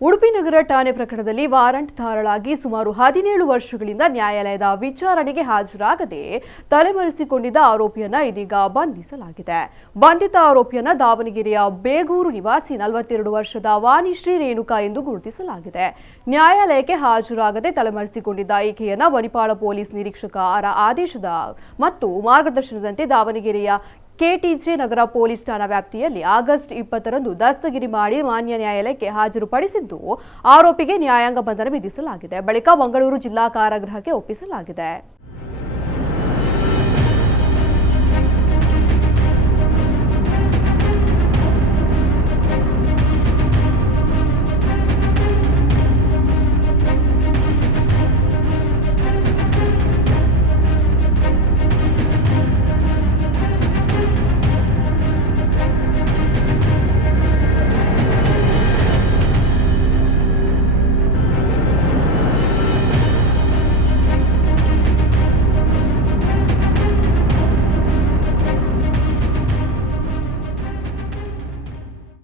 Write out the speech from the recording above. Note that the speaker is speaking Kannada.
ಉಡುಪಿ ನಗರ ಠಾಣೆ ಪ್ರಕರಣದಲ್ಲಿ ವಾರಂಟ್ ಧಾರಳಾಗಿ ಸುಮಾರು 17 ವರ್ಷಗಳಿಂದ ನ್ಯಾಯಾಲಯದ ವಿಚಾರಣೆಗೆ ಹಾಜರಾಗದೆ ತಲೆಮರೆಸಿಕೊಂಡಿದ್ದ ಆರೋಪಿಯನ್ನ ಇದೀಗ ಬಂಧಿಸಲಾಗಿದೆ. ಬಂಧಿತ ಆರೋಪಿಯನ್ನ ದಾವಣಗೆರೆಯ ಬೇಗೂರು ನಿವಾಸಿ 42 ವರ್ಷದ ವಾಣಿಶ್ರೀ ರೇಣುಕಾ ಎಂದು ಗುರುತಿಸಲಾಗಿದೆ. ನ್ಯಾಯಾಲಯಕ್ಕೆ ಹಾಜರಾಗದೆ ತಲೆಮರೆಸಿಕೊಂಡಿದ್ದ ಈಕೆಯನ್ನ ಮಣಿಪಾಲ ಪೊಲೀಸ್ ನಿರೀಕ್ಷಕರ ಆದೇಶದ ಮತ್ತು ಮಾರ್ಗದರ್ಶನದಂತೆ ದಾವಣಗೆರೆಯ ಕೆಟಿಜೆ ನಗರ ಪೊಲೀಸ್ ಠಾಣಾ ವ್ಯಾಪ್ತಿಯಲ್ಲಿ ಆಗಸ್ಟ್ 20ರಂದು ದಸ್ತಗಿರಿ ಮಾಡಿ ಮಾನ್ಯ ನ್ಯಾಯಾಲಯಕ್ಕೆ ಹಾಜರುಪಡಿಸಿದ್ದು ಆರೋಪಿಗೆ ನ್ಯಾಯಾಂಗ ಬಂಧನ ವಿಧಿಸಲಾಗಿದೆ. ಬಳಿಕ ಮಂಗಳೂರು ಜಿಲ್ಲಾ ಕಾರಾಗೃಹಕ್ಕೆ ಒಪ್ಪಿಸಲಾಗಿದೆ.